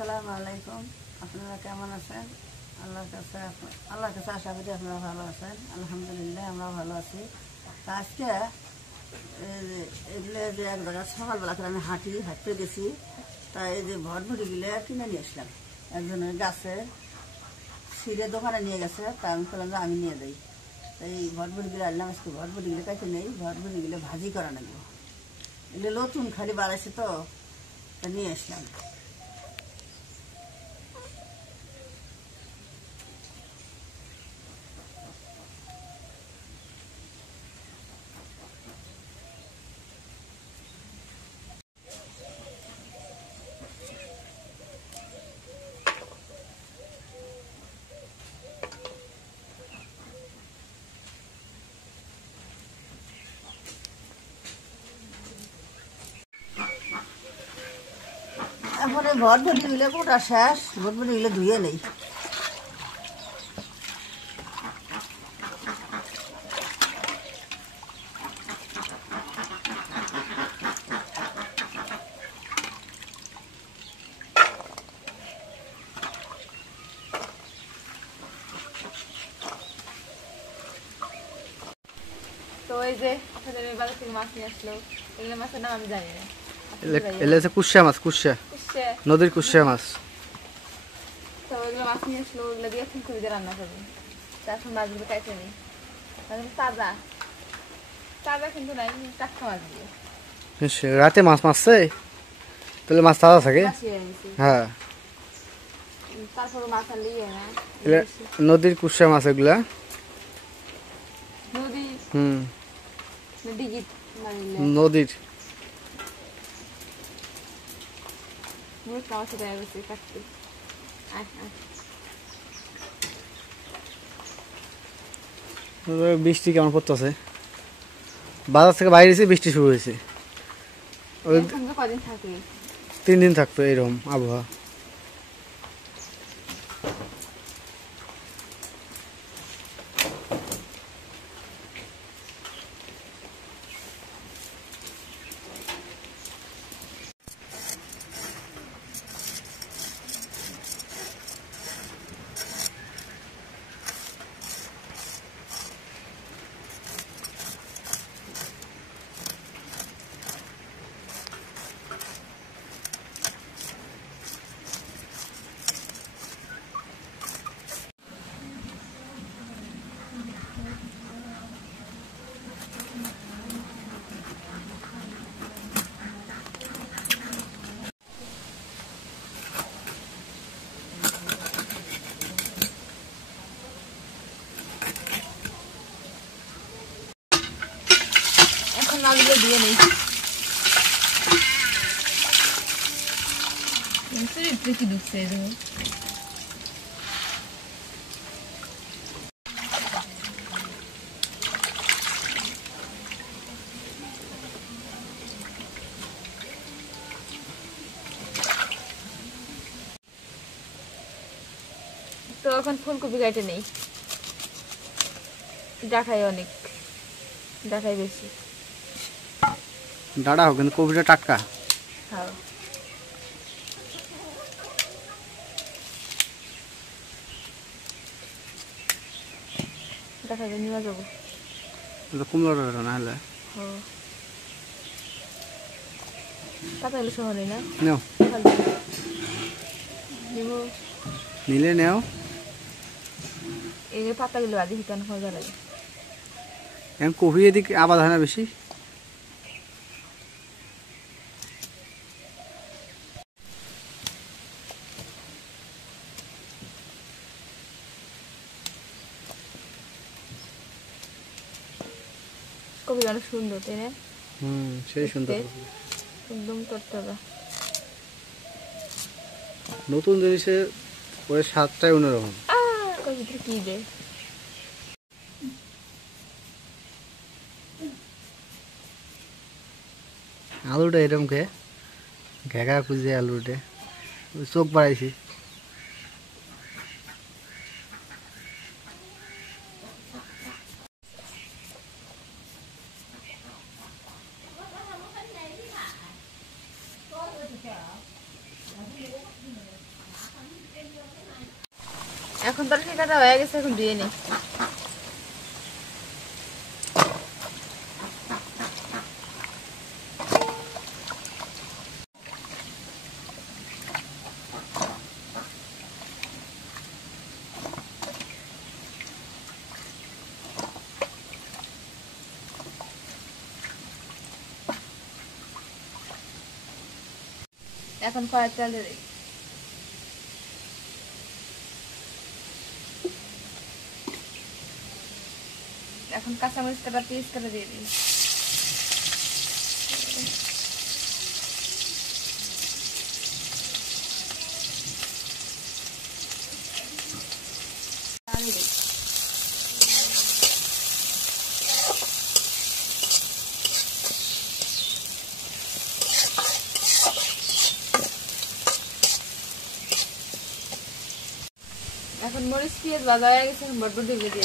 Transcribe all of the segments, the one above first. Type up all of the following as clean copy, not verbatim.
আসসালামু আলাইকুম। আপনারা কেমন আছেন? আল্লাহর কাছে আশা করি আপনারা ভালো আছেন। আলহামদুলিল্লাহ আমরা ভালো আছি। তা আজকে এগুলো যে এক জায়গায় সকালবেলা করে আমি হাঁটতে গেছি। তা এই যে ভটভটিগুলো কিনে নিয়ে আসলাম। একজনের গাছে ছিঁড়ে দোকানে নিয়ে গেছে, তা আমি বললাম যে আমি নিয়ে যাই। তাই এই ভটভটিগুলো আনলাম। আজকে ভটভটিগুলো কাছে নেই, ভটভটিগুলো ভাজি করা লাগবে। এগুলো নতুন খালি বাড়াইছে তো, তা নিয়ে আসলাম। এখন এই ভটভটিগুলো কোটা শেষ, ভটভটিগুলো ধুয়ে নেই। তো এই যে আপনাদের বাজার থেকে মাছ নিয়ে আসলো, এগুলো মাছের নাম আমি জানি না। এলে হচ্ছে কুশিয়া মাছ, কুশিয়া নদীর কুশিয়া মাছ। তো এগুলো মাছ নিয়ে আসলো, ওগুলো দিয়ে ফুলকপি দিয়ে রান্না করবেন। এখন মাছগুলো কাইটে নেই, তাজা তাজা কিন্তু নাই, টাটকা মাছ দিয়ে। রাতে মাছ মারছে, তাহলে মাছ তাজা থাকে। হ্যাঁ, তারপরে মাছ আনলেই না। নদীর কুশিয়া মাছ এগুলা। নদী ডিগি নদীর আমার সাথে গেছে কাটতে। বৃষ্টি কেমন পড়তেছে, বাজার থেকে বাইরে এসে বৃষ্টি শুরু হয়েছে। কদিন থাকবে? 3 দিন থাকতো এরকম আবহাওয়া। আলুগুলো দিয়ে নেই, কি ঢুকছে তো এখন ফুলকপি কাটে নেই, দেখাই অনেক, দেখাই বেশি ডাটা হোক কিন্তু কপিটা টাটকা। হ্যাঁ, দেখাই নিয়ে যাবো। কুমড়ো ডাটা না হলে পাতাগুলো সহ নেই না, নেও নিলে নেও। এই পাতাগুলো আদি হিটান মজা লাগে। এখন কপি এদিকে আবাদ হয় না বেশি। কপি অনেক সুন্দর, তাই না? সেই সুন্দর, একদম তরতাজা। নতুন জিনিসের পরে স্বাদটাই অন্যরকম। কপিটা কি রে, আলুটা এরকম ঘেঘা খুঁজে আলুটা চোখ বাড়াইছি। এখন তরকারি কাটা হয়ে গেছে, এখন দিয়ে নি। এখন কড়াই তেল দিয়ে দিই। এখন কাঁচামরিচ কাটা, পেঁয়াজ কাটা দিয়ে দিই। এখন মরিচ পেঁয়াজ ভাজা হয়ে গেছে, এখন বটবটি দিয়ে দিই।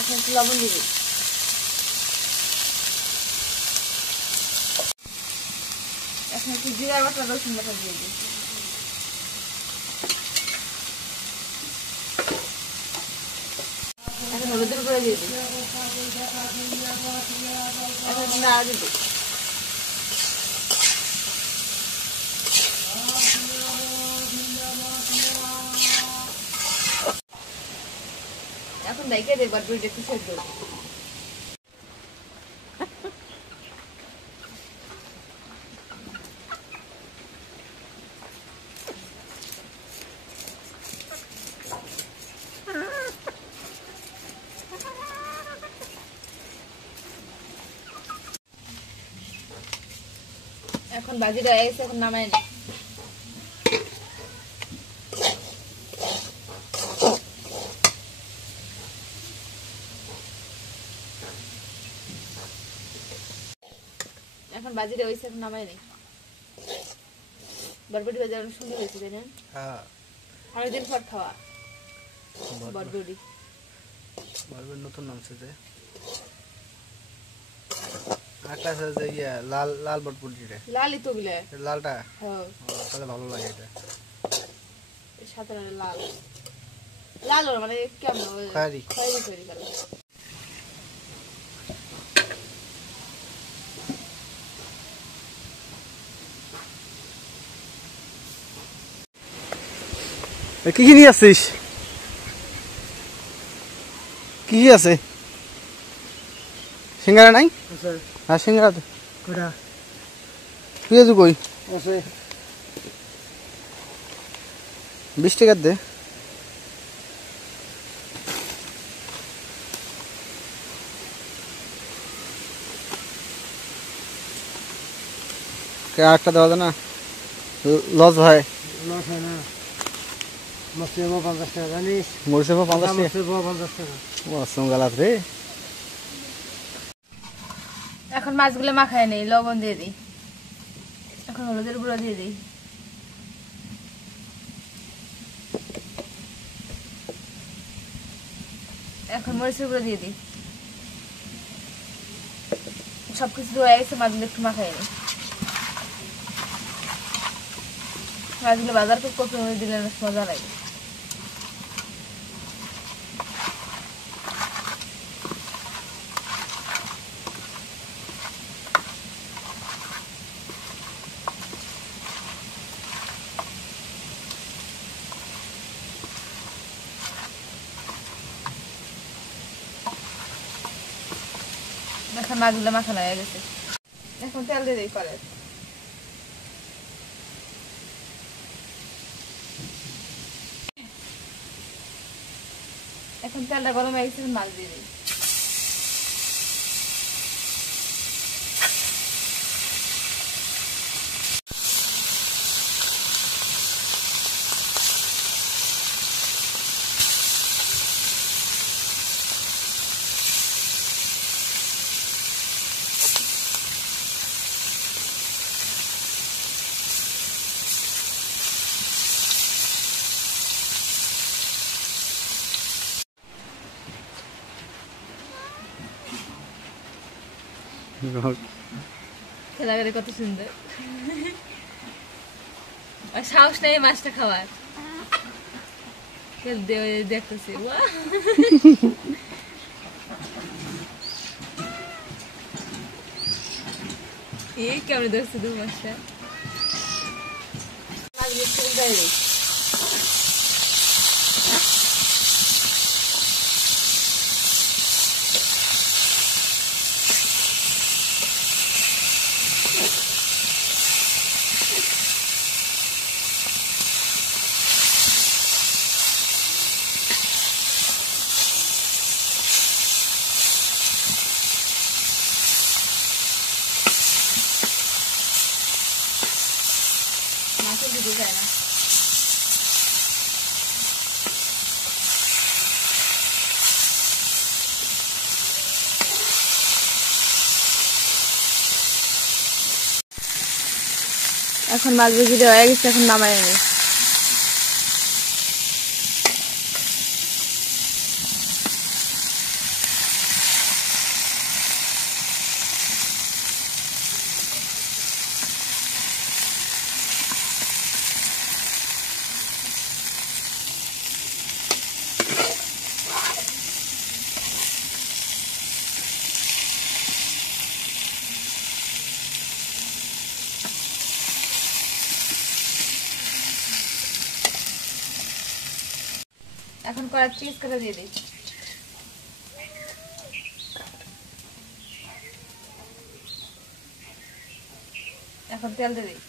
এখন একটু লবণ দিয়ে দিই। এখন একটু জিরা বাটা, রসুন বাটা দিয়ে দিই। এখন হলুদের গুঁড়ো দিয়ে দিই। এখন নাড়া দিয়ে দিই। এখন দেখে দেই বটবটিটা একটু সেদ্ধ। এখন ভাজিটা হয়ে গেছে, এখন নামাই নি। এখন ভাজিটা হয়েছে, এখন নামাই নি। বটবটি ভাজা অনেক সুন্দর হয়েছে, তাই না? অনেকদিন পর খাওয়া বটবটি। নতুন নামছে যে আটা আছে যে লাল লাল বটবটি, লালই তো গুলা, লালটা হ্যাঁ তাহলে ভালো লাগে। এটা সাথে লাল লাল মানে কেমন খয়েরি খয়েরি খয়েরি কালার। কি কি নিয়ে আসছিস? কি কি আছে? সিঙ্গারা নাই? হ্যাঁ সিঙ্গারা পেঁয়াজু কই? 20 টাকার দে। একটা দেওয়া যায় না, লস হয়। মরিচের 50 টাকা রে। এখন মাছগুলো মাখায় নেই, লবণ দিয়ে দিই। এখন হলুদের গুঁড়ো দিয়ে দিই। এখন মরিচের গুঁড়ো দিয়ে দিই। সবকিছু হয়ে গেছে, মাছগুলো একটু মাখায় নিই। মাছগুলো বাজার খুব কপি মরিচ দিলে মজা লাগে। এখন মাছগুলো মাখানো হয়ে গেছে, এখন তেল দিয়ে দিই কড়াই। এখন তেলটা গরম হয়ে গেছে, মাছ দিয়ে দিই। খেলাগারে কত সুন্দর আর সাহস নেই মাছটা খাওয়ার দেখতেছি এই কেমন দেখছে দু মাছটা মাছের দিতে যায় না এখন মাছ ভেজে দেওয়া হয়ে গেছে এখন নামাই নেই এখন কড়াই চিজ করে দিয়ে দিই এখন তেল দিয়ে দিই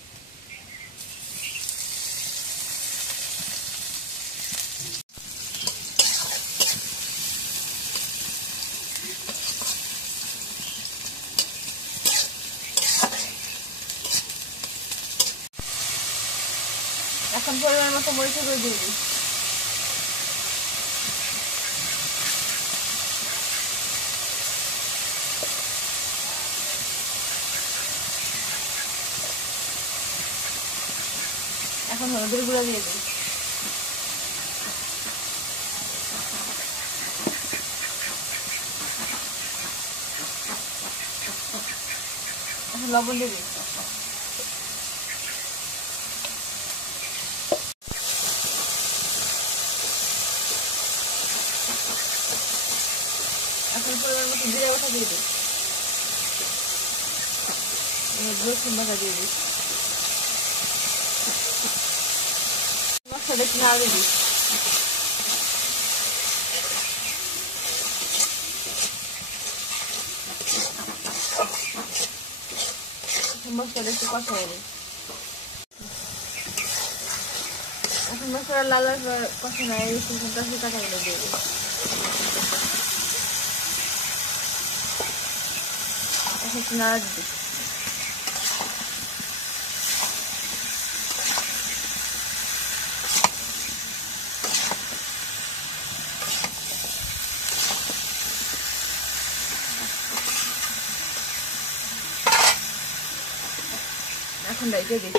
এখন পরিমাণ মতো মরিচ গুঁড়ো দিয়ে দিই এখন হলুদের গুঁড়ো দিয়ে দিই এখন লবণ দিয়ে দিই এখন পরিমাণ মতো জিরা বাটা দিয়ে দিই রসুন বাটা দিয়ে দিই মশলা একটু নাড়িয়ে দিই মশলা একটু কষাই দিই এখন মশলা লাল কষানো তরকারি কাঁচাগুলো দিয়ে দিই একটু নাড়া দিই এখন রেখে দিই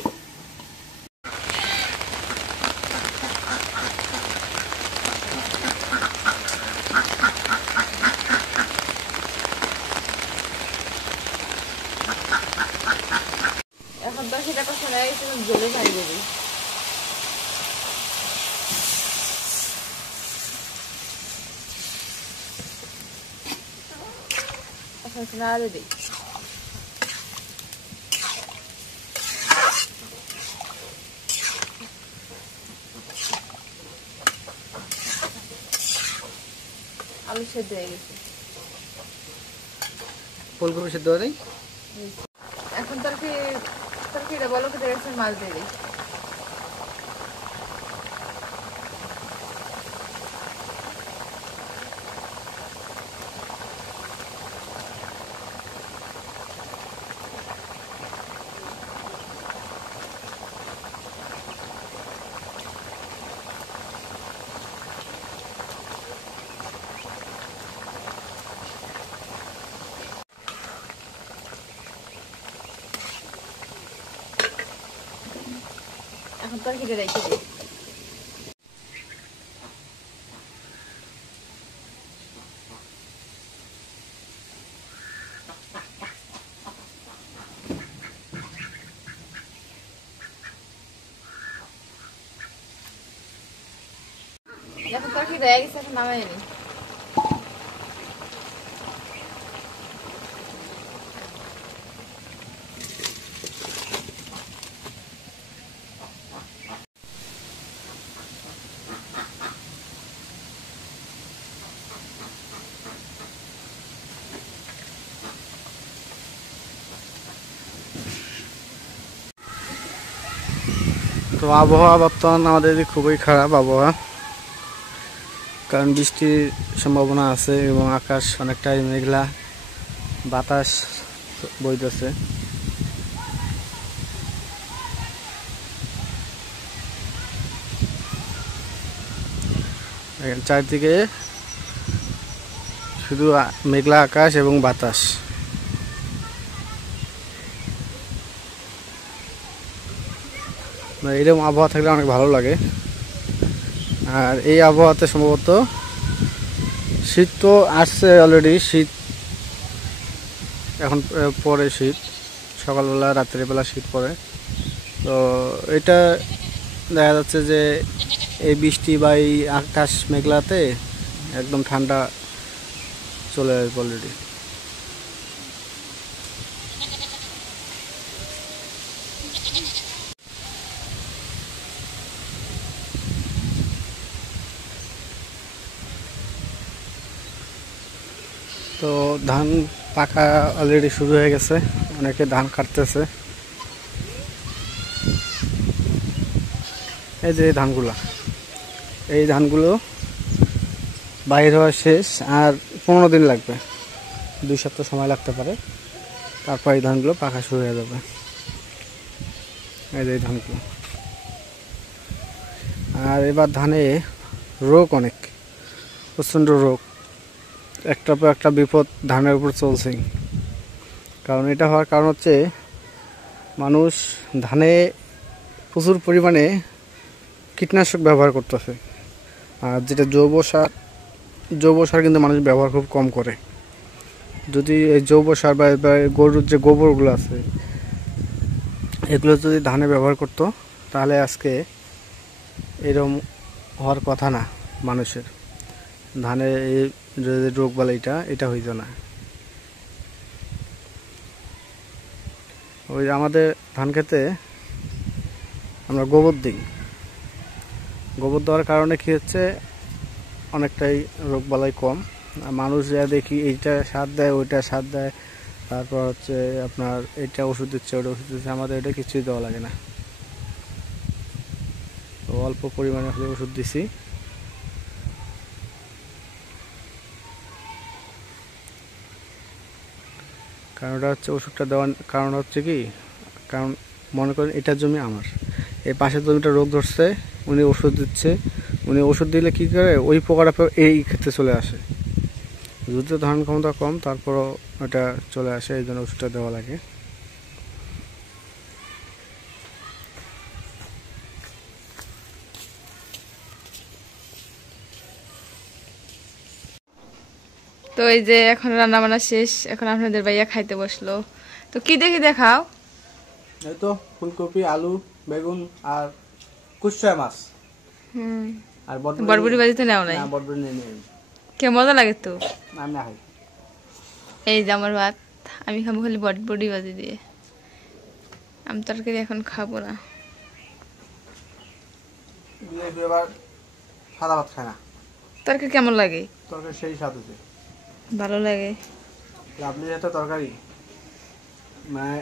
এখন তো সেটা কথা নয় জলে পানি দেবি এখন একটু নাড়া দিই আলু সেদ্ধ হয়ে গেছে ফুলকপি সেদ্ধ হয়ে এখন তরকারিটা বলো কেটে গেছে মাছ দিয়ে দিই এখন তরকারিটা রেখে দিই কি দেয়া গেছে এখন নামাই নি। তো আবহাওয়া বর্তমান আমাদের এদিকে খুবই খারাপ আবহাওয়া, কারণ বৃষ্টির সম্ভাবনা আছে এবং আকাশ অনেকটাই মেঘলা, বাতাস বইতেছে। চারদিকে শুধু মেঘলা আকাশ এবং বাতাস। এরকম আবহাওয়া থাকলে অনেক ভালো লাগে। আর এই আবহাওয়াতে সম্ভবত শীত তো আসছে অলরেডি, শীত এখন পরে, শীত সকালবেলা রাত্রিবেলা শীত পড়ে। তো এটা দেখা যাচ্ছে যে এই বৃষ্টি বা এই আকাশ মেঘলাতে একদম ঠান্ডা চলে আসবে অলরেডি। তো ধান পাকা অলরেডি শুরু হয়ে গেছে, অনেকে ধান কাটতেছে। এই যে এই ধানগুলো বাইর হওয়া শেষ, আর 15 দিন লাগবে, 2 সপ্তাহ সময় লাগতে পারে, তারপর এই ধানগুলো পাকা শুরু হয়ে যাবে। এই যে ধানগুলো। আর এবার ধানে রোগ অনেক, প্রচণ্ড রোগ, একটার পর একটা বিপদ ধানের উপর চলছে। কারণ এটা হওয়ার কারণ হচ্ছে মানুষ ধানে প্রচুর পরিমাণে কীটনাশক ব্যবহার করতেছে। আর যেটা জৈব সার কিন্তু মানুষ ব্যবহার খুব কম করে। যদি এই জৈব সার বা গরুর যে গোবরগুলো আছে এগুলো যদি ধানে ব্যবহার করতো তাহলে আজকে এরকম হওয়ার কথা না, মানুষের ধানে এই রোগ বালাইটা এটা হইতো না। ওই আমাদের ধান খেতে আমরা গোবর দিই, গোবর দেওয়ার কারণে কি হচ্ছে অনেকটাই রোগ বালাই কম। মানুষ যা দেখি এইটা সার দেয়, ওইটা সার দেয়, তারপর হচ্ছে আপনার এটা ওষুধ দিচ্ছে, ওটা ওষুধ দিচ্ছে, আমাদের এটা কিছুই দেওয়া লাগে না। তো অল্প পরিমাণে হলে ওষুধ দিছি। কারণটা হচ্ছে ওষুধটা দেওয়ার কারণ হচ্ছে কি, কারণ মনে করেন এটার জমি আমার, এই পাশের জমিটা রোগ ধরছে, উনি ওষুধ দিচ্ছে, উনি ওষুধ দিলে কী করে ওই পোকাটা এই ক্ষেত্রে চলে আসে। যদিও ধারণ ক্ষমতা কম তারপরও এটা চলে আসে, এই জন্য ওষুধটা দেওয়া লাগে। তো এই যে এখন রান্না বান্না শেষ, এখন আপনাদের ভাইয়া খাইতে বসলো। তো কি দেখি দেখাও? এই তো ফুলকপি, আলু, বেগুন আর কুচা মাছ। আর বরবটি ভাজি তো নেও নাই? না, বরবটি নেই। কে মজা লাগে তো? আমি না খাই। এই যে আমার ভাত, আমি খাবো খালি বরবটি ভাজি দিয়ে, আমি তরকারি এখন খাবো না। এবার সাদা ভাত খায় না। তরকারি কেমন লাগে? তরকারি সেই স্বাদ হচ্ছে, ভালো লাগে। লাভলির হাতে তরকারি মানে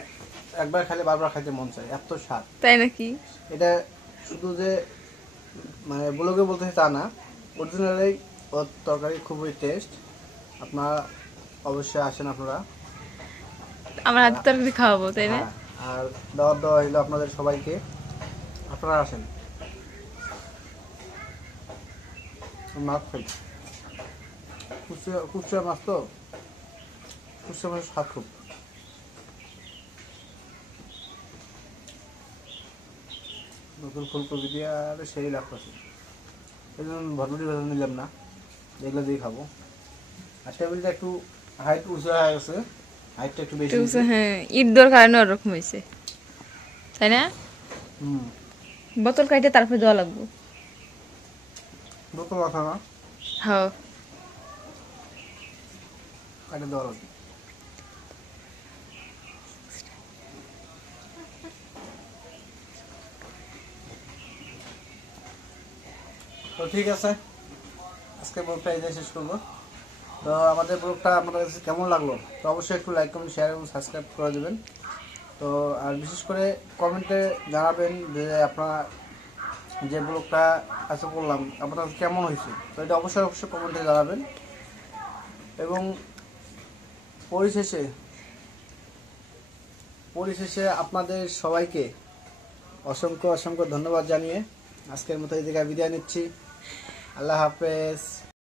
একবার খেলে বারবার খাইতে মন চায়, এত স্বাদ। তাই নাকি? এটা শুধু যে মানে ব্লগে বলতেছি তা না, অরিজিনালি ওর তরকারি খুবই টেস্ট। আপনারা অবশ্যই আসেন, আপনারা আমার হাতে তরকারি খাওয়াবো, তাই না? আর দাওয়াত দেওয়া হইলো আপনাদের সবাইকে, আপনারা আসেন। মাছ খাই, কুচা মাছ, তো কুচা মাছের স্বাদ খুব। নতুন ফুলকপি দিয়ে আর সেই লাগতেছে, এই জন্য ভরপুরি ভাজা নিলাম না, এগুলো দিয়ে খাবো। আর টেবিলটা একটু হাইট উঁচু হয়ে গেছে, হাইটটা একটু বেশি। হ্যাঁ, ঈদ দেওয়ার কারণে ওরকম হয়েছে, তাই না? বোতল কাটে তারপরে দেওয়া লাগবে। বোতল রাখা না, হ্যাঁ কাটে দেওয়া লাগবে। তো ঠিক আছে, আজকে ব্লগটা এই শেষ করবো। তো আমাদের ব্লগটা আপনাদের কাছে কেমন লাগলো তো অবশ্যই একটু লাইক কমেন্ট শেয়ার এবং সাবস্ক্রাইব করে দেবেন। তো আর বিশেষ করে কমেন্টে জানাবেন যে আপনারা যে ব্লগটা আজকে করলাম আপনার কেমন হয়েছে, তো এটা অবশ্যই অবশ্যই কমেন্টে জানাবেন। এবং পরিশেষে আপনাদের সবাইকে অসংখ্য অসংখ্য ধন্যবাদ জানিয়ে আজকের মতো এই জায়গায় বিদায় নিচ্ছি। আল্লাহ হাফেজ।